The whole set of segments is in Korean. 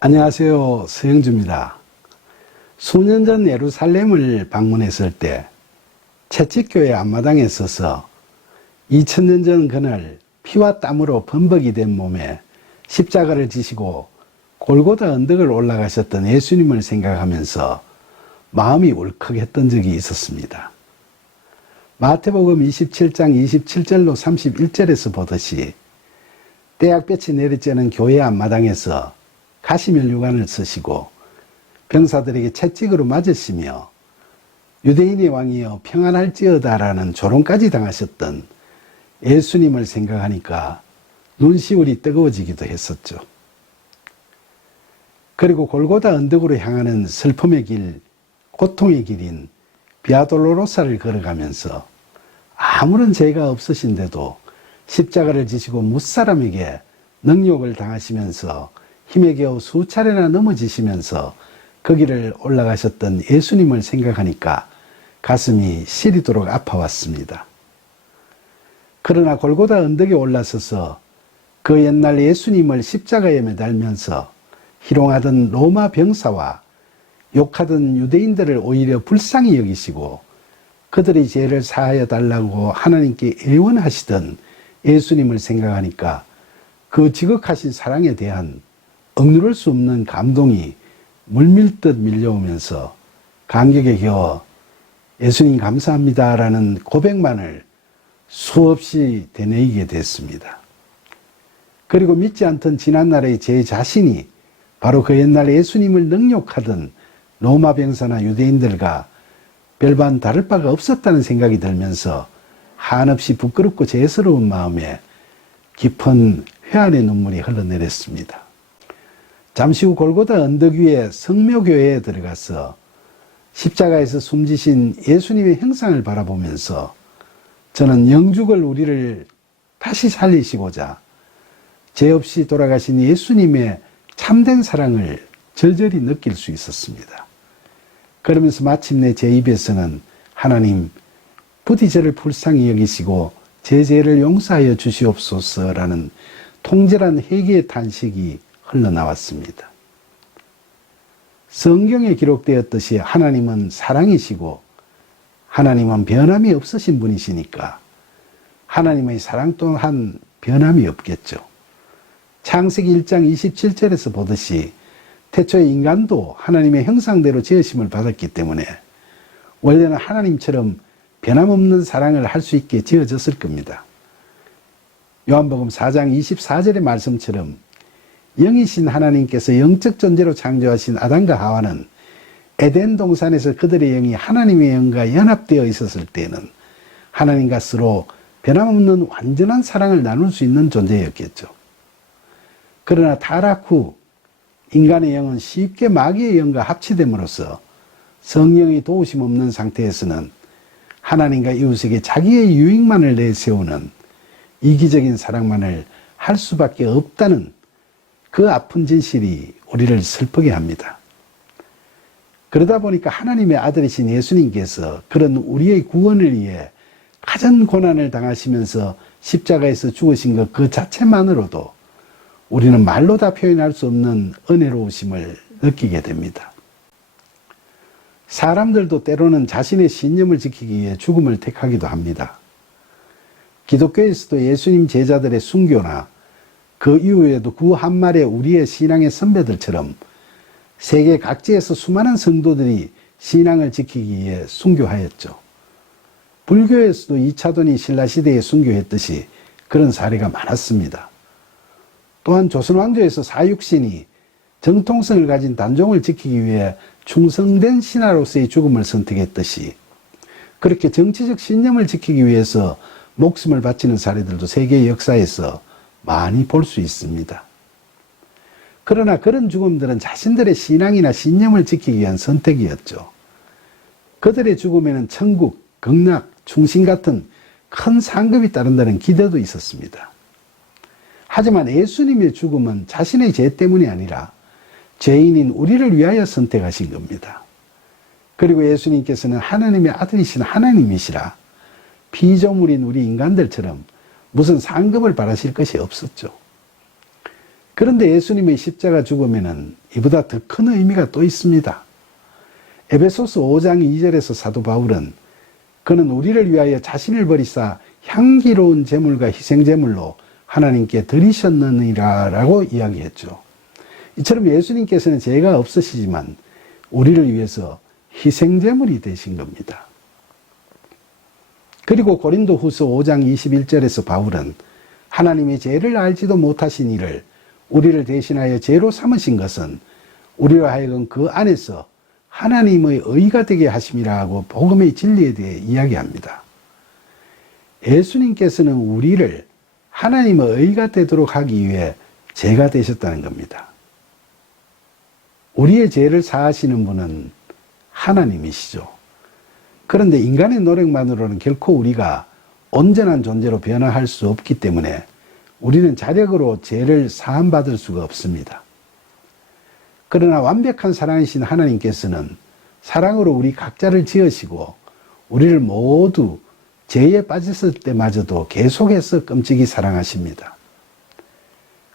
안녕하세요. 서영주입니다. 수년 전 예루살렘을 방문했을 때 채찍교회 앞마당에 서서 2000년 전 그날 피와 땀으로 범벅이 된 몸에 십자가를 지시고 골고다 언덕을 올라가셨던 예수님을 생각하면서 마음이 울컥했던 적이 있었습니다. 마태복음 27장 27절로 31절에서 보듯이 떼약볕이 내리쬐는 교회 앞마당에서 가시면류관을 쓰시고 병사들에게 채찍으로 맞으시며 유대인의 왕이여 평안할지어다라는 조롱까지 당하셨던 예수님을 생각하니까 눈시울이 뜨거워지기도 했었죠. 그리고 골고다 언덕으로 향하는 슬픔의 길, 고통의 길인 비아돌로로사를 걸어가면서 아무런 죄가 없으신데도 십자가를 지시고 무사람에게 능욕을 당하시면서 힘에 겨우 수차례나 넘어지시면서 그 길을 올라가셨던 예수님을 생각하니까 가슴이 시리도록 아파왔습니다. 그러나 골고다 언덕에 올라서서 그 옛날 예수님을 십자가에 매달면서 희롱하던 로마 병사와 욕하던 유대인들을 오히려 불쌍히 여기시고 그들의 죄를 사하여 달라고 하나님께 애원하시던 예수님을 생각하니까 그 지극하신 사랑에 대한 억누를 수 없는 감동이 물밀듯 밀려오면서 감격에 겨워 예수님 감사합니다라는 고백만을 수없이 되뇌이게 됐습니다. 그리고 믿지 않던 지난날의 제 자신이 바로 그 옛날 예수님을 능욕하던 로마 병사나 유대인들과 별반 다를 바가 없었다는 생각이 들면서 한없이 부끄럽고 죄스러운 마음에 깊은 회한의 눈물이 흘러내렸습니다. 잠시 후 골고다 언덕 위에 성묘교회에 들어가서 십자가에서 숨지신 예수님의 형상을 바라보면서 저는 영죽을 우리를 다시 살리시고자 죄 없이 돌아가신 예수님의 참된 사랑을 절절히 느낄 수 있었습니다. 그러면서 마침내 제 입에서는 하나님 부디 저를 불쌍히 여기시고 제 죄를 용서하여 주시옵소서라는 통절한 회개의 탄식이 흘러나왔습니다. 성경에 기록되었듯이 하나님은 사랑이시고 하나님은 변함이 없으신 분이시니까 하나님의 사랑 또한 변함이 없겠죠. 창세기 1장 27절에서 보듯이 태초에 인간도 하나님의 형상대로 지으심을 받았기 때문에 원래는 하나님처럼 변함없는 사랑을 할 수 있게 지어졌을 겁니다. 요한복음 4장 24절의 말씀처럼 영이신 하나님께서 영적 존재로 창조하신 아담과 하와는 에덴 동산에서 그들의 영이 하나님의 영과 연합되어 있었을 때는 하나님과 서로 변함없는 완전한 사랑을 나눌 수 있는 존재였겠죠. 그러나 타락 후 인간의 영은 쉽게 마귀의 영과 합치됨으로써 성령의 도우심 없는 상태에서는 하나님과 이웃에게 자기의 유익만을 내세우는 이기적인 사랑만을 할 수밖에 없다는 그 아픈 진실이 우리를 슬프게 합니다. 그러다 보니까 하나님의 아들이신 예수님께서 그런 우리의 구원을 위해 가전 고난을 당하시면서 십자가에서 죽으신 것 그 자체만으로도 우리는 말로 다 표현할 수 없는 은혜로우심을 느끼게 됩니다. 사람들도 때로는 자신의 신념을 지키기 위해 죽음을 택하기도 합니다. 기독교에서도 예수님 제자들의 순교나 그 이후에도 그 한말에 우리의 신앙의 선배들처럼 세계 각지에서 수많은 성도들이 신앙을 지키기 위해 순교하였죠. 불교에서도 2차돈이 신라시대에 순교했듯이 그런 사례가 많았습니다. 또한 조선왕조에서 사육신이 정통성을 가진 단종을 지키기 위해 충성된 신하로서의 죽음을 선택했듯이 그렇게 정치적 신념을 지키기 위해서 목숨을 바치는 사례들도 세계 역사에서 많이 볼 수 있습니다. 그러나 그런 죽음들은 자신들의 신앙이나 신념을 지키기 위한 선택이었죠. 그들의 죽음에는 천국, 극락, 충신 같은 큰 상급이 따른다는 기대도 있었습니다. 하지만 예수님의 죽음은 자신의 죄 때문이 아니라 죄인인 우리를 위하여 선택하신 겁니다. 그리고 예수님께서는 하나님의 아들이신 하나님이시라 피조물인 우리 인간들처럼 무슨 상급을 바라실 것이 없었죠. 그런데 예수님의 십자가 죽음에는 이보다 더 큰 의미가 또 있습니다. 에베소서 5장 2절에서 사도 바울은 그는 우리를 위하여 자신을 버리사 향기로운 제물과 희생제물로 하나님께 드리셨느니라 라고 이야기했죠. 이처럼 예수님께서는 죄가 없으시지만 우리를 위해서 희생제물이 되신 겁니다. 그리고 고린도 후서 5장 21절에서 바울은 하나님의 죄를 알지도 못하신 이를 우리를 대신하여 죄로 삼으신 것은 우리로 하여금 그 안에서 하나님의 의가 되게 하심이라 하고 복음의 진리에 대해 이야기합니다. 예수님께서는 우리를 하나님의 의가 되도록 하기 위해 죄가 되셨다는 겁니다. 우리의 죄를 사하시는 분은 하나님이시죠. 그런데 인간의 노력만으로는 결코 우리가 온전한 존재로 변화할 수 없기 때문에 우리는 자력으로 죄를 사함받을 수가 없습니다. 그러나 완벽한 사랑이신 하나님께서는 사랑으로 우리 각자를 지으시고 우리를 모두 죄에 빠졌을 때마저도 계속해서 끔찍이 사랑하십니다.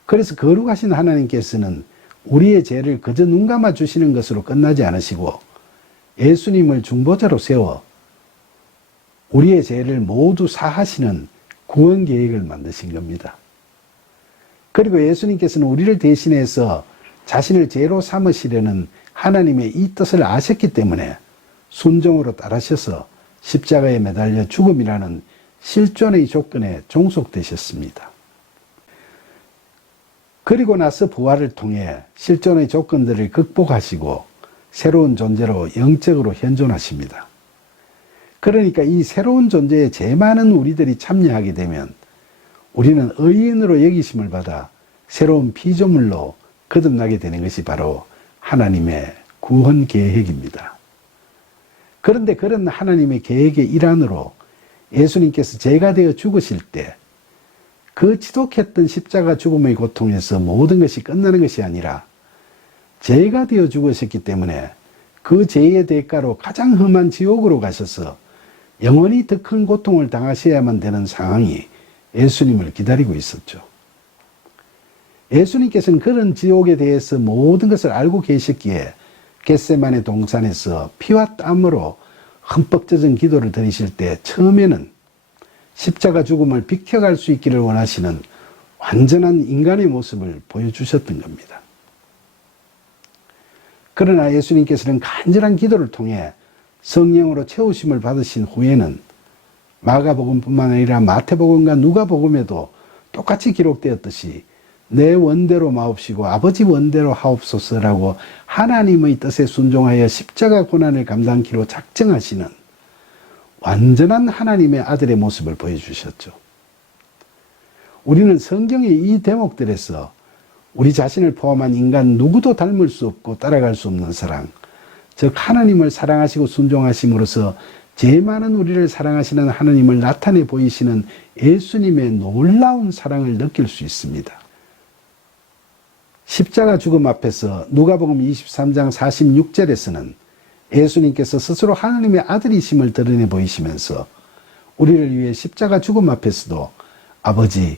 그래서 거룩하신 하나님께서는 우리의 죄를 그저 눈 감아 주시는 것으로 끝나지 않으시고 예수님을 중보자로 세워 우리의 죄를 모두 사하시는 구원 계획을 만드신 겁니다. 그리고 예수님께서는 우리를 대신해서 자신을 죄로 삼으시려는 하나님의 이 뜻을 아셨기 때문에 순종으로 따르셔서 십자가에 매달려 죽음이라는 실존의 조건에 종속되셨습니다. 그리고 나서 부활을 통해 실존의 조건들을 극복하시고 새로운 존재로 영적으로 현존하십니다. 그러니까 이 새로운 존재에 제일 많은 우리들이 참여하게 되면 우리는 의인으로 여기심을 받아 새로운 피조물로 거듭나게 되는 것이 바로 하나님의 구원 계획입니다. 그런데 그런 하나님의 계획의 일환으로 예수님께서 죄가 되어 죽으실 때 그 지독했던 십자가 죽음의 고통에서 모든 것이 끝나는 것이 아니라 죄가 되어 죽으셨기 때문에 그 죄의 대가로 가장 험한 지옥으로 가셔서 영원히 더 큰 고통을 당하셔야만 되는 상황이 예수님을 기다리고 있었죠. 예수님께서는 그런 지옥에 대해서 모든 것을 알고 계셨기에 겟세마네 동산에서 피와 땀으로 흠뻑 젖은 기도를 드리실 때 처음에는 십자가 죽음을 비켜갈 수 있기를 원하시는 완전한 인간의 모습을 보여주셨던 겁니다. 그러나 예수님께서는 간절한 기도를 통해 성령으로 채우심을 받으신 후에는 마가복음뿐만 아니라 마태복음과 누가복음에도 똑같이 기록되었듯이 내 원대로 마옵시고 아버지 원대로 하옵소서라고 하나님의 뜻에 순종하여 십자가 고난을 감당키로 작정하시는 완전한 하나님의 아들의 모습을 보여주셨죠. 우리는 성경의 이 대목들에서 우리 자신을 포함한 인간 누구도 닮을 수 없고 따라갈 수 없는 사랑, 즉 하나님을 사랑하시고 순종하심으로써 제일 많은 우리를 사랑하시는 하나님을 나타내 보이시는 예수님의 놀라운 사랑을 느낄 수 있습니다. 십자가 죽음 앞에서 누가복음 23장 46절에서는 예수님께서 스스로 하나님의 아들이심을 드러내 보이시면서 우리를 위해 십자가 죽음 앞에서도 아버지,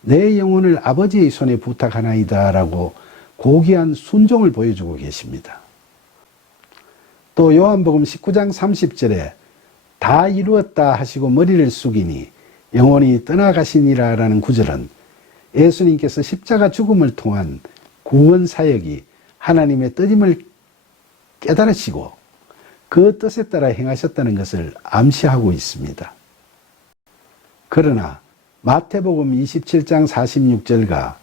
내 영혼을 아버지의 손에 부탁하나이다 라고 고귀한 순종을 보여주고 계십니다. 또 요한복음 19장 30절에 다 이루었다 하시고 머리를 숙이니 영원히 떠나가시니라 라는 구절은 예수님께서 십자가 죽음을 통한 구원 사역이 하나님의 뜻임을 깨달으시고 그 뜻에 따라 행하셨다는 것을 암시하고 있습니다. 그러나 마태복음 27장 46절과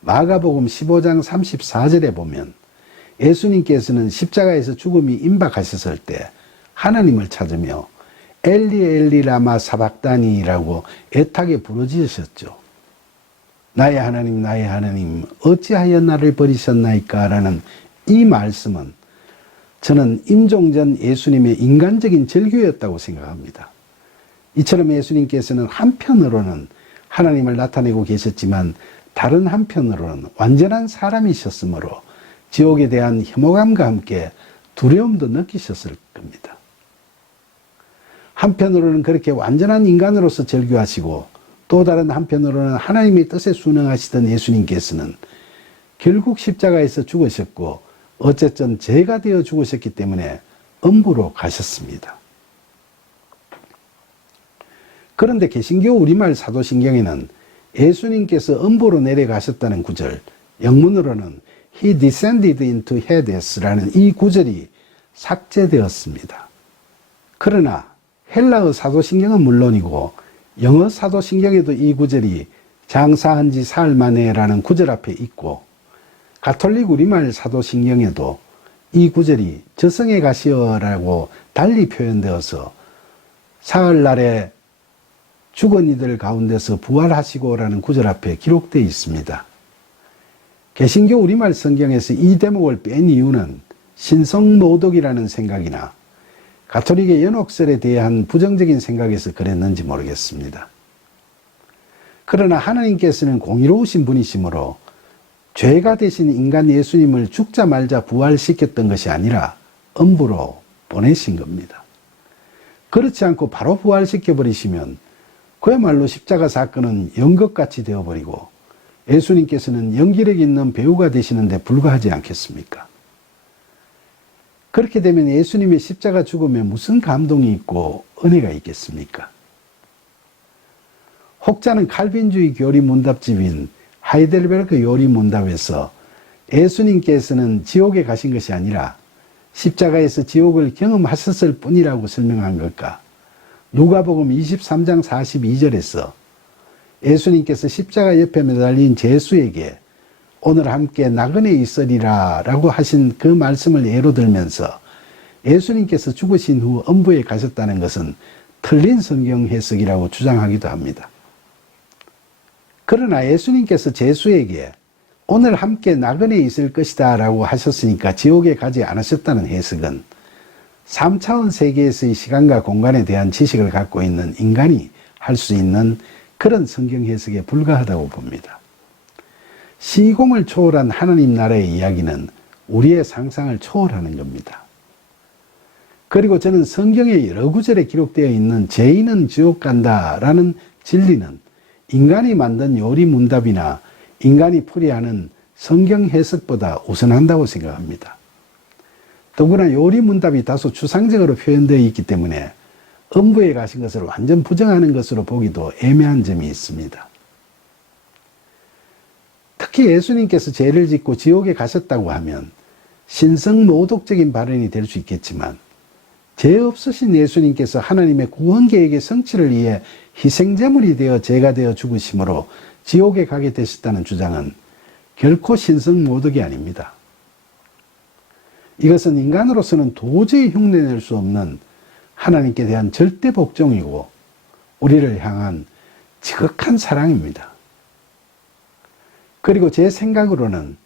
마가복음 15장 34절에 보면 예수님께서는 십자가에서 죽음이 임박하셨을 때 하나님을 찾으며 엘리 엘리 라마 사박다니라고 애타게 부르짖으셨죠. 나의 하나님 어찌하여 나를 버리셨나이까 라는 이 말씀은 저는 임종전 예수님의 인간적인 절규였다고 생각합니다. 이처럼 예수님께서는 한편으로는 하나님을 나타내고 계셨지만 다른 한편으로는 완전한 사람이셨으므로 지옥에 대한 혐오감과 함께 두려움도 느끼셨을 겁니다. 한편으로는 그렇게 완전한 인간으로서 절규하시고 또 다른 한편으로는 하나님의 뜻에 순응하시던 예수님께서는 결국 십자가에서 죽으셨고 어쨌든 죄가 되어 죽으셨기 때문에 음부로 가셨습니다. 그런데 개신교 우리말 사도신경에는 예수님께서 음부로 내려가셨다는 구절, 영문으로는 He descended into Hades라는 이 구절이 삭제되었습니다. 그러나 헬라어 사도신경은 물론이고 영어 사도신경에도 이 구절이 장사한 지 사흘 만에라는 구절 앞에 있고 가톨릭 우리말 사도신경에도 이 구절이 저승에 가시어라고 달리 표현되어서 사흘날에 죽은 이들 가운데서 부활하시고라는 구절 앞에 기록되어 있습니다. 개신교 우리말 성경에서 이 대목을 뺀 이유는 신성모독이라는 생각이나 가톨릭의 연옥설에 대한 부정적인 생각에서 그랬는지 모르겠습니다. 그러나 하나님께서는 공의로우신 분이시므로 죄가 되신 인간 예수님을 죽자마자 부활시켰던 것이 아니라 음부로 보내신 겁니다. 그렇지 않고 바로 부활시켜버리시면 그야말로 십자가 사건은 연극같이 되어버리고 예수님께서는 연기력 있는 배우가 되시는데 불과하지 않겠습니까? 그렇게 되면 예수님의 십자가 죽음에 무슨 감동이 있고 은혜가 있겠습니까? 혹자는 칼빈주의 교리 문답집인 하이델베르크 요리 문답에서 예수님께서는 지옥에 가신 것이 아니라 십자가에서 지옥을 경험하셨을 뿐이라고 설명한 것과 누가복음 23장 42절에서 예수님께서 십자가 옆에 매달린 제수에게 오늘 함께 나그네 있으리라 라고 하신 그 말씀을 예로 들면서 예수님께서 죽으신 후 음부에 가셨다는 것은 틀린 성경 해석이라고 주장하기도 합니다. 그러나 예수님께서 제수에게 오늘 함께 나그네 있을 것이다 라고 하셨으니까 지옥에 가지 않으셨다는 해석은 3차원 세계에서의 시간과 공간에 대한 지식을 갖고 있는 인간이 할 수 있는 그런 성경 해석에 불과하다고 봅니다. 시공을 초월한 하나님 나라의 이야기는 우리의 상상을 초월하는 겁니다. 그리고 저는 성경의 여러 구절에 기록되어 있는 죄인은 지옥 간다라는 진리는 인간이 만든 요리 문답이나 인간이 풀이하는 성경 해석보다 우선한다고 생각합니다. 더구나 요리 문답이 다소 추상적으로 표현되어 있기 때문에 음부에 가신 것을 완전 부정하는 것으로 보기도 애매한 점이 있습니다. 특히 예수님께서 죄를 짓고 지옥에 가셨다고 하면 신성모독적인 발언이 될 수 있겠지만 죄 없으신 예수님께서 하나님의 구원 계획의 성취를 위해 희생제물이 되어 죄가 되어 죽으심으로 지옥에 가게 되셨다는 주장은 결코 신성모독이 아닙니다. 이것은 인간으로서는 도저히 흉내낼 수 없는 하나님께 대한 절대 복종이고 우리를 향한 지극한 사랑입니다. 그리고 제 생각으로는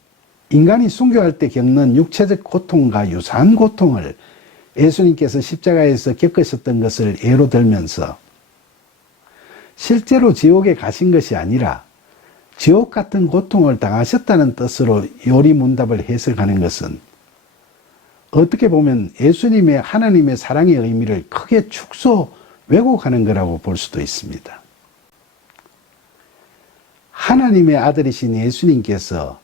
인간이 순교할 때 겪는 육체적 고통과 유사한 고통을 예수님께서 십자가에서 겪으셨던 것을 예로 들면서 실제로 지옥에 가신 것이 아니라 지옥 같은 고통을 당하셨다는 뜻으로 요리 문답을 해석하는 것은 어떻게 보면 예수님의 하나님의 사랑의 의미를 크게 축소 왜곡하는 거라고 볼 수도 있습니다. 하나님의 아들이신 예수님께서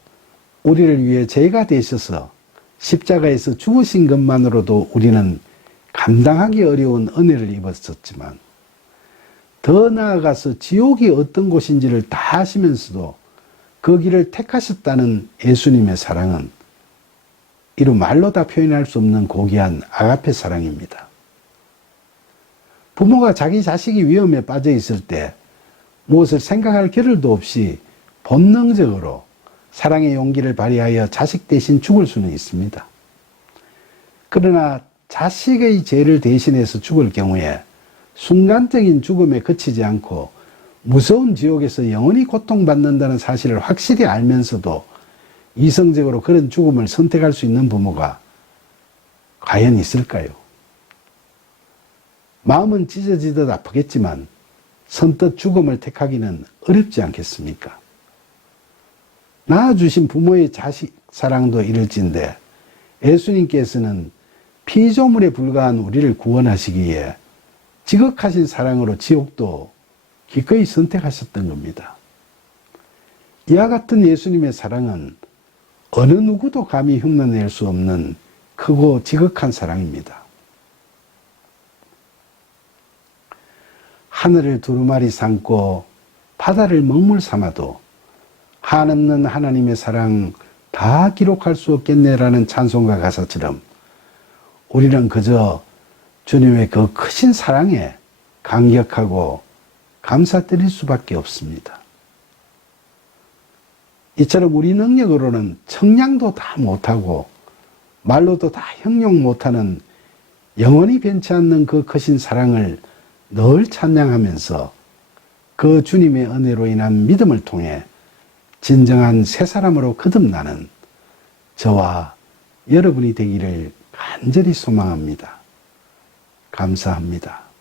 우리를 위해 죄가 되셔서 십자가에서 죽으신 것만으로도 우리는 감당하기 어려운 은혜를 입었었지만 더 나아가서 지옥이 어떤 곳인지를 다 아시면서도 그 길을 택하셨다는 예수님의 사랑은 이루 말로 다 표현할 수 없는 고귀한 아가페 사랑입니다. 부모가 자기 자식이 위험에 빠져 있을 때 무엇을 생각할 겨를도 없이 본능적으로 사랑의 용기를 발휘하여 자식 대신 죽을 수는 있습니다. 그러나 자식의 죄를 대신해서 죽을 경우에 순간적인 죽음에 그치지 않고 무서운 지옥에서 영원히 고통받는다는 사실을 확실히 알면서도 이성적으로 그런 죽음을 선택할 수 있는 부모가 과연 있을까요? 마음은 찢어지듯 아프겠지만 선뜻 죽음을 택하기는 어렵지 않겠습니까? 낳아주신 부모의 자식 사랑도 이럴진데 예수님께서는 피조물에 불과한 우리를 구원하시기에 지극하신 사랑으로 지옥도 기꺼이 선택하셨던 겁니다. 이와 같은 예수님의 사랑은 어느 누구도 감히 흉내낼 수 없는 크고 지극한 사랑입니다. 하늘을 두루마리 삼고 바다를 먹물 삼아도 한없는 하나님의 사랑 다 기록할 수 없겠네라는 찬송가 가사처럼 우리는 그저 주님의 그 크신 사랑에 감격하고 감사드릴 수밖에 없습니다. 이처럼 우리 능력으로는 청량도 다 못하고 말로도 다 형용 못하는 영원히 변치 않는 그 크신 사랑을 늘 찬양하면서 그 주님의 은혜로 인한 믿음을 통해 진정한 새 사람으로 거듭나는 저와 여러분이 되기를 간절히 소망합니다. 감사합니다.